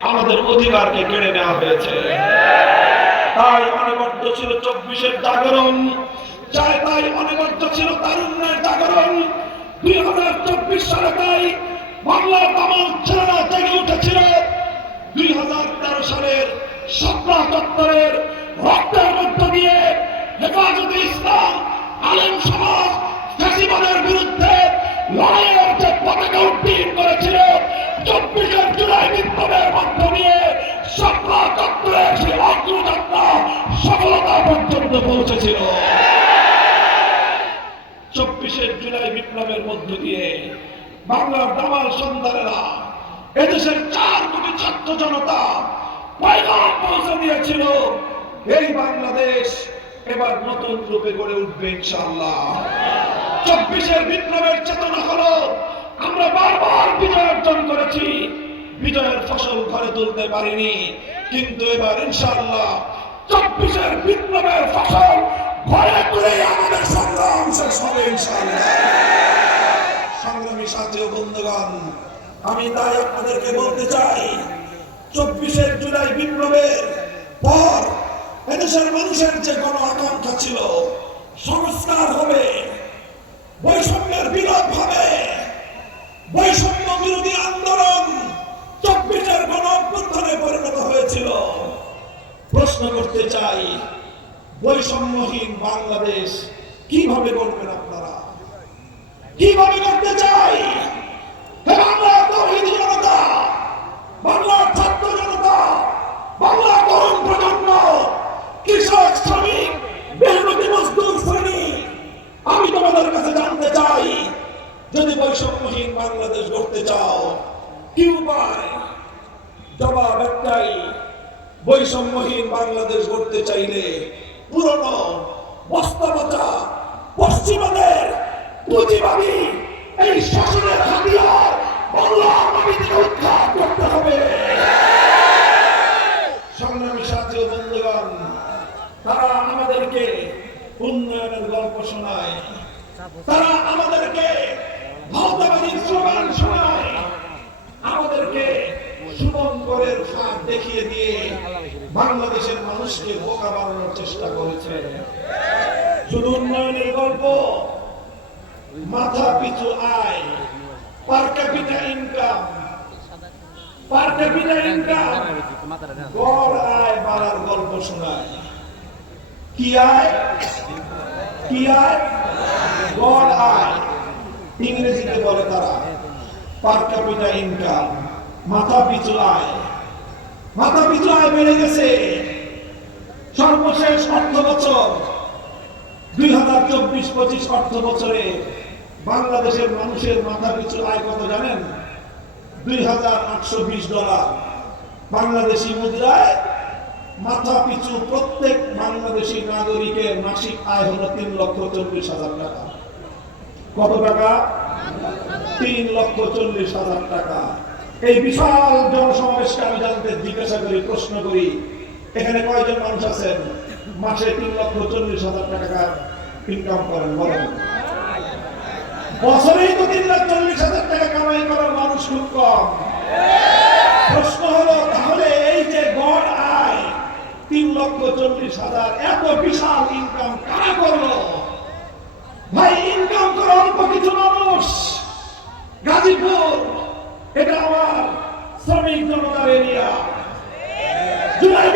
আমাদের অধিকারকে কেড়ে নেওয়া হয়েছে। তাই অনিবার্য ছিল চব্বিশের জাগরণ। চাই তাই অনিবার্য ছিল তারুণ্যের জাগরণ। দুই হাজার চব্বিশ সালে তাই বাংলার তামাম ছেলেরা জেগে উঠেছিল। দুই হাজার তেরো সালের সপ্তাহ চত্বরের রক্তের মধ্য দিয়ে হেফাজতে ইসলাম, আলেম সমাজ, ফ্যাসিবাদের বিরুদ্ধে লড়াইয়ের যে পতাকা উড্ডীন পর্যন্ত পৌঁছেছিল। চব্বিশের জুলাই বিপ্লবের মধ্য দিয়ে বাংলার দামাল সন্তানেরা এদেশের চার কোটি ছাত্র জনতা পয়গাম পৌঁছে দিয়েছিল। এই বাংলাদেশ এবার নতুন রূপে গড়ে উঠবে ইনশাআল্লাহ। চব্বিশের বিপ্লবের চেতনা হলো, আমরা বারবার বিজয় অর্জন করেছি। বিজয়ের ফসল ঘরে তুলতে পারিনি। কিন্তু এবার ইনশাআল্লাহ চব্বিশের বিপ্লবের ফসল ঘরে তুলে আমাদের সংগ্রাম শেষ হবে সংগ্রামী সাথী বন্ধুগণ, আমি তাই আপনাদেরকে বলতে চাই, চব্বিশের জুলাই বিপ্লবের পর এদেশের মানুষের যে গণ আকাঙ্ক্ষা ছিল, সংস্কার হবে বৈষম্যের বিরোধ হবে বৈষম্য বিরোধী আন্দোলন চব্বিশের গণ অভ্যুত্থানে পরিণত হয়েছিল প্রশ্ন করতে চাই বৈষম্যহীন বাংলাদেশ কীভাবে করবেন আপনারা? কীভাবে করতে চাই? কৃষক, শ্রমিক শ্রেণি, আমি তোমাদের কাছে জানতে চাই, যদি বৈষম্যহীন বাংলাদেশ গড়তে চাও, কি উপায়? জবাব একটাই বৈষম্যহীন বাংলাদেশ গড়তে চাইলে পুরনো বস্তাবচা পশ্চিমাদের পুঁজিবাদী এই শাসনের হাতিয়ার উদ্ধার করতে হবে। সংগ্রামী সাথী বন্ধুগণ, তারা আমাদেরকে উন্নয়নের গল্প শোনায়। তারা আমাদেরকে ভাওতাবাদীর স্লোগান শোনায়। আমাদেরকে শুভঙ্করের ফাঁক দেখিয়ে দিয়ে মানুষকে বোকা বানানোর চেষ্টা করেছে। শুধু উন্নয়নের গল্প, মাথা পিছু ইনকাম গড় আয় ইংরেজিতে বলে তারা পার ক্যাপিটা ইনকাম মাথা পিছু আয়। মাথা পিছু আয় বেড়ে গেছে। সর্বশেষ অর্থ বছর। দুই হাজার চব্বিশ, পঁচিশ অর্থ বছরে বাংলাদেশের মানুষের মাথা পিছু আয় কত জানেন? দুই হাজার আটশো বিশ ডলার। বাংলাদেশি মুদ্রায় মাথা পিছু প্রত্যেক বাংলাদেশি নাগরিকের মাসিক আয় হলো তিন লক্ষ চল্লিশ হাজার টাকা। কত টাকা? তিন লক্ষ চল্লিশ হাজার টাকা। এই বিশাল জনসমাবেশকে আমি জানতে জিজ্ঞাসা করি, প্রশ্ন করি এখানে কয়জন মানুষ আছেন? মাসে তিন লক্ষ চল্লিশ হাজার টাকা ইনকাম করেন, বলেন। বছরেই তো তিন লাখ চল্লিশ হাজার টাকা কামাই করার মানুষ খুব কম। প্রশ্ন হলো, তাহলে এই যে গড় আয়, তিন লক্ষ চল্লিশ হাজার, এত বিশাল ইনকাম কারা করল? ভাই, ইনকাম করে অল্প কিছু মানুষ। গাজীপুর, এটা আমার শ্রমিক জনতার এরিয়া। জুলাই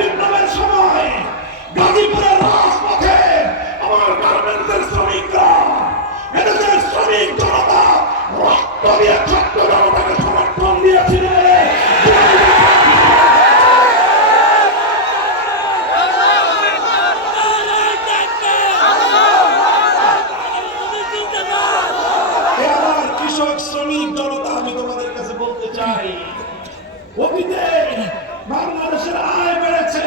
গাজীপুরের রাজপথে আমার গার্মেন্টসের শ্রমিকরা, এদেশের শ্রমিক জনতা রক্ত দিয়ে ছাত্র জনতাকে সমর্থন দিয়েছিল। কৃষক শ্রমিক জনতা, আমি বলতে চাই, অতীতে বাংলাদেশের আয় বেড়েছে।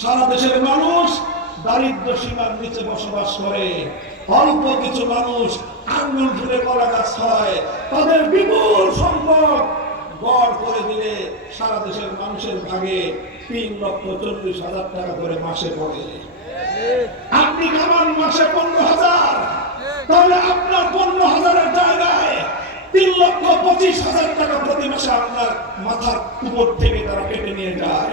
সারা দেশের মানুষ দারিদ্র সীমার নিচে বসবাস করে। অল্প কিছু মানুষ আঙ্গুল ধরে কলা গাছ হয় তাদের বিপুল সম্পদ গড় করে দিলে সারা দেশের মানুষের ভাগে তিন লক্ষ চল্লিশ হাজার টাকা করে মাসে পড়ে। আপনি কামান মাসে পনেরো হাজার, তাহলে আপনার পনেরো হাজারের জায়গায় তিন লক্ষ পঁচিশ হাজার টাকা প্রতি মাসে আপনার মাথার উপর থেকে তারা কেটে নিয়ে যায়।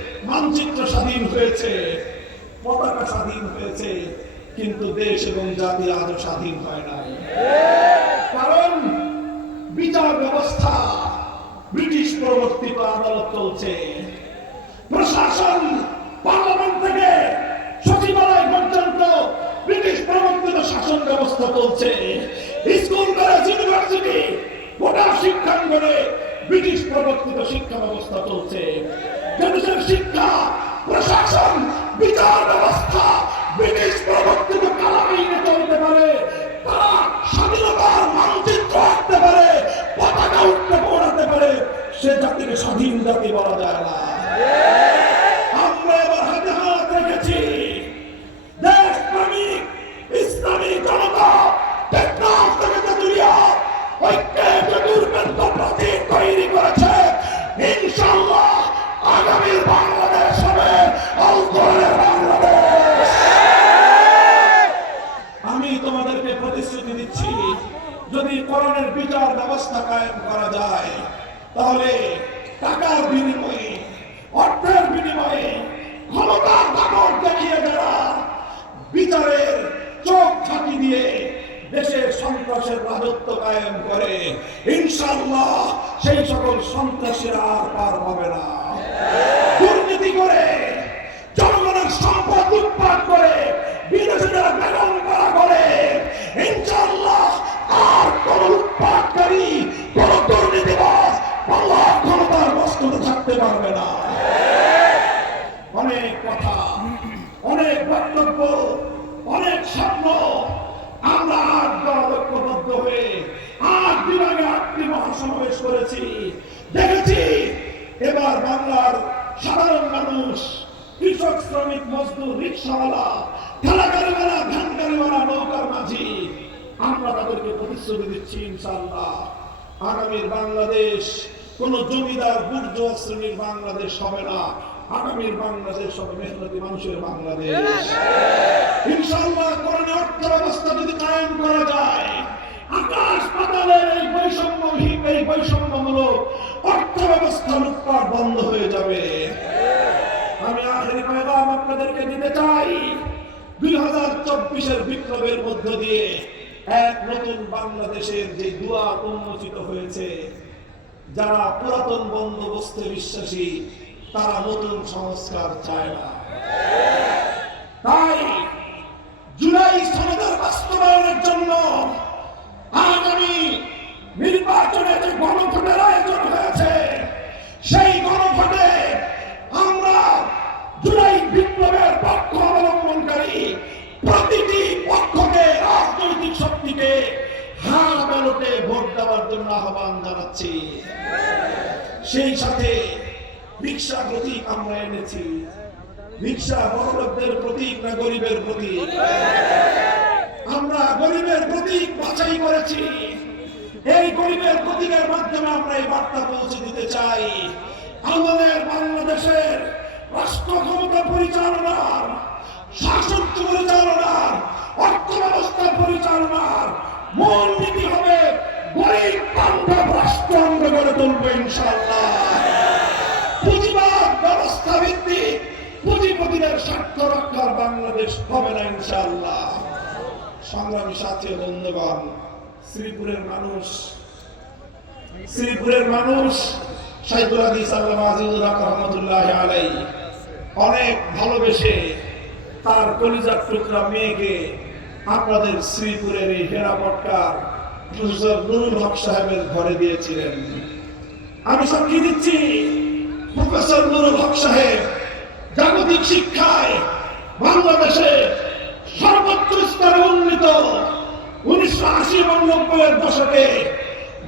মানচিত্র স্বাধীন হয়েছে, পতাকা স্বাধীন হয়েছে, কিন্তু দেশ এবং জাতি আজও স্বাধীন হয় নাই। কারণ বিচার ব্যবস্থা ব্রিটিশ প্রবর্তিত আদালত চলছে। প্রশাসন পার্লামেন্ট থেকে সচিবালয় পর্যন্ত ব্রিটিশ প্রবর্তিত শাসন ব্যবস্থা চলছে। স্কুল, কলেজ, ইউনিভার্সিটি, গোটা শিক্ষাঙ্গনে ব্রিটিশ প্রবর্তিত শিক্ষা ব্যবস্থা চলছে। দেশের শিক্ষা, প্রশাসন, বিচার ব্যবস্থা, ব্রিটিশ প্রবর্তিত চলতে পারে। তারা স্বাধীনতার মানচিত্র আঁকতে পারে, পতাকা উঠতে পড়াতে পারে। সে জাতিকে স্বাধীন জাতি বলা যায় না। করণের বিচার ব্যবস্থা কায়েম করা যায়। তাহলে টাকার বিনিময়ে, অর্থের বিনিময়ে ক্ষমতার দামক দেখিয়ে যারা বিচারের চোখ ফাঁকি দিয়ে দেশের সন্ত্রাসের রাজত্ব কায়েম করে। ইনশাল্লাহ সেই সকল সন্ত্রাসীরা আর পার পাবে না। দুর্নীতি করে, জনগণের সম্পদ লুটপাট করে বিদেশে যারা করা করে ইনশাল্লাহ আর কোন লুটপাটকারী কোন দুর্নীতিবাজ বাংলা ক্ষমতার বস্তুতে থাকতে পারবে না অনেক কথা অনেক বক্তব্য অনেক স্বপ্ন আমরা আট দল ঐক্যবদ্ধ হয়ে আট বিভাগে আটটি মহাসমাবেশ করেছি দেখেছি এবার বাংলার সাধারণ মানুষ কৃষক শ্রমিক রিক্সাওয়ালা ইনশাআল্লাহ। আগামীর বাংলাদেশ, কোন জমিদার বুর্জোয়া শ্রেণির বাংলাদেশ হবে না। আগামীর বাংলাদেশ হবে মেহনতি মানুষের বাংলাদেশ। ইনশাআল্লাহ করণীয় অর্থ ব্যবস্থা যদি কায়েম করা যায়, আকাশ পাতালের এই বৈষম্যহীন, এই অর্থ ব্যবস্থা লুটপাট বন্ধ হয়ে যাবে। আপনাদেরকে দিতে চাই দুই হাজার চব্বিশের বিপ্লবের মধ্য দিয়ে এক নতুন বাংলাদেশের যে দুয়ার উন্মোচিত হয়েছে, যারা পুরাতন বন্দোবস্তে বিশ্বাসী, তারা নতুন সংস্কার চায় না। তাই জুলাই সনদের বাস্তবায়নের জন্য আগামী নির্বাচনে যে গণভোটের আয়োজন হয়েছে সেই গণভোটে আমরা জুলাই বিপ্লবের পক্ষ অবলম্বনকারী প্রতিটি পক্ষকে রাজনৈতিক শক্তিকে হ্যাঁ ব্যালটে ভোট দেওয়ার জন্য আহ্বান জানাচ্ছি সেই সাথে রিক্সা প্রতীক আমরা এনেছি। রিক্সা বড়লোকদের প্রতীক না গরিবের প্রতীক? আমরা গরিবের প্রতীক বাছাই করেছি। এই গরিবের প্রতীকের মাধ্যমে আমরা এই বার্তা পৌঁছে দিতে চাই। আমাদের বাংলাদেশের রাষ্ট্র ক্ষমতা পরিচালনার, শাসন পরিচালনার অর্থ ব্যবস্থা পরিচালনার মূল নীতি হবে গরিব বান্ধব রাষ্ট্র আমরা গড়ে তুলবো ইনশাল্লাহ ব্যবস্থা ভিত্তিক পুঁজিপতিদের স্বার্থ রক্ষার বাংলাদেশ হবে না ইনশাল্লাহ সংগ্রামী সাথী বন্ধুগণ, শ্রীপুরের মানুষ শ্রীপুরের মানুষ অনেক ভালোবেসে তার কলিজার টুকরা মেয়েকে আপনাদের শ্রীপুরের এই হেরাপটকার প্রফেসর নুরুল হক সাহেবের ঘরে দিয়েছিলেন। আমি সাক্ষী দিচ্ছি প্রফেসর নুরুল হক সাহেব, জাগতিক শিক্ষায় বাংলাদেশে সর্বোচ্চ স্তরে উন্নীত উনিশশো আশি এবং নব্বইয়ের দশকে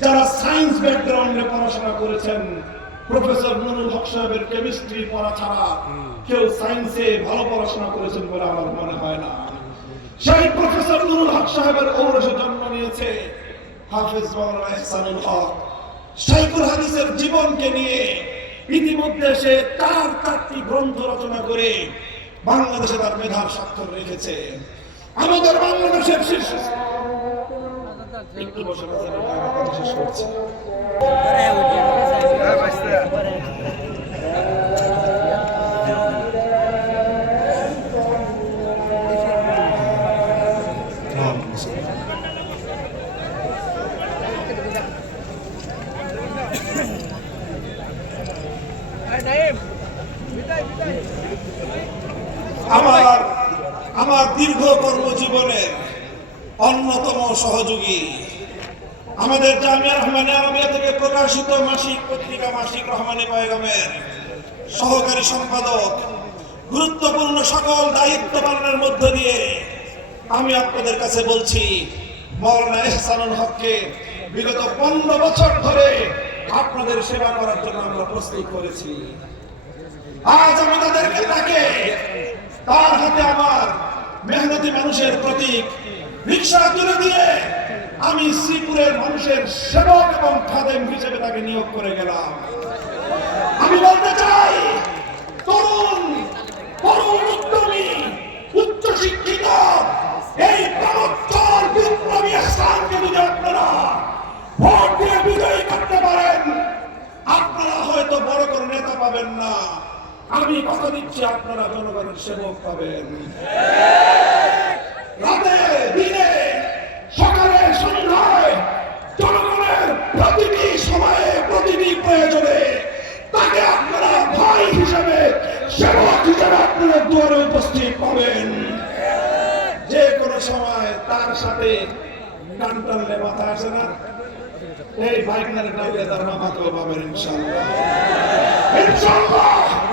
যারা সায়েন্স ব্যাকগ্রাউন্ডে পড়াশোনা করেছেন, প্রফেসর নুরুল হক সাহেবের কেমিস্ট্রি পড়া ছাড়া কেউ সায়েন্সে ভালো পড়াশোনা করেছেন বলে আমার মনে হয় না। সেই প্রফেসর নুরুল হক সাহেবের ঔরসে জন্ম নিয়েছে হাফেজ মাওলানা ইহসানুল হক। শাইখুল হাদিসের জীবনকে নিয়ে ইতিমধ্যে সে চার চারটি গ্রন্থ রচনা করে বাংলাদেশে তার মেধার স্বাক্ষর রেখেছে। আমাদের বাংলাদেশের শীর্ষ একটু বসে বসে আমি কথা শেষ আমার আমার দীর্ঘ কর্মজীবনের অন্যতম সহযোগী আমাদের জামিয়া রহমানে আরবিয়া থেকে প্রকাশিত মাসিক পত্রিকা মাসিক রহমানে পয়গমের সহকারী সম্পাদক, গুরুত্বপূর্ণ সকল দায়িত্ব পালনের মধ্য দিয়ে আমি আপনাদের কাছে বলছি, মৌলানা এহসানুল হককে বিগত পনেরো বছর ধরে আপনাদের সেবা করার জন্য আমরা প্রস্তুত করেছি। আজ আমি তাদেরকে তাকে, তার হাতে আমার মেহনতি মানুষের প্রতীক, রিক্সা তুলে দিয়ে আমি শ্রীপুরের মানুষের সেবক এবং খাদেম হিসেবে তাকে নিয়োগ করে গেলাম। আমি বলতে চাই, তরুণ উদ্যমী উচ্চ শিক্ষিত এই প্রাণোচ্চল বিপ্লবী ইসলামকে যদি আপনারা ভোট দিয়ে বিজয়ী করতে পারেন আপনারা হয়তো বড় করে নেতা পাবেন না আমি কথা আপনারা জনগণের সেবক পাবেন। রাতে, দিনে, সকালে সন্ধ্যায় জনগণের প্রতিটি সময়ে, প্রতিটি প্রয়োজনে তাকে আপনারা ভাই হিসেবে, সেবক হিসেবে আপনারা দুয়ারে উপস্থিত পাবেন। যে কোনো সময় তার সাথে টান টানলে মাথা আসে না। এই তার মাথাকেও পাবেন ইনশাল্লাহ ইনশাল্লাহ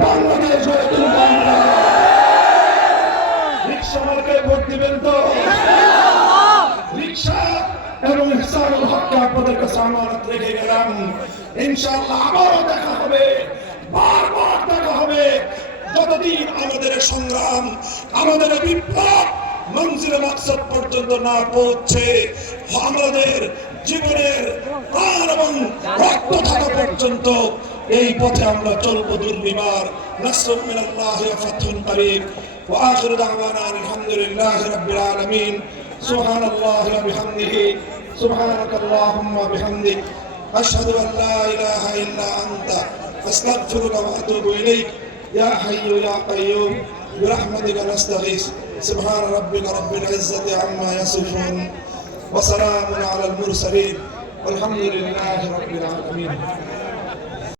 বাংলাদেশ রিক্সা মার্কে ভোট দিবেন তো রিক্সা এবং ইহসানুল হককে গেলাম ইনশাআল্লাহ আবারও হবে বারবার হবে যতদিন আমাদের সংগ্রাম আমাদের পর্যন্ত না পৌঁছে আমাদের জীবনের প্রাণ এবং রক্ত থাকা পর্যন্ত এই পথে আমরা চলবো দুর্নিবার নাসরুম মিনাল্লাহি ওয়া ফাতহুন করিম ওয়া আখিরু দাওয়ানা আলহামদুলিল্লাহি রাব্বিল আলামিন সুবহানাল্লাহি ওয়া বিহামদিহি সুবহানাকা আল্লাহুম্মা ওয়া বিহামদিক আশহাদু আন লা ইলাহা ইল্লা আনতা আস্তাগফিরুকা ওয়া আতুবু ইলাইক ইয়া হাইয়্যু ইয়া কাইয়্যুম برحمتك نستغيث سبحان ربك رب العزة عما يصفون وسلام على المرسلين والحمد لله رب العالمين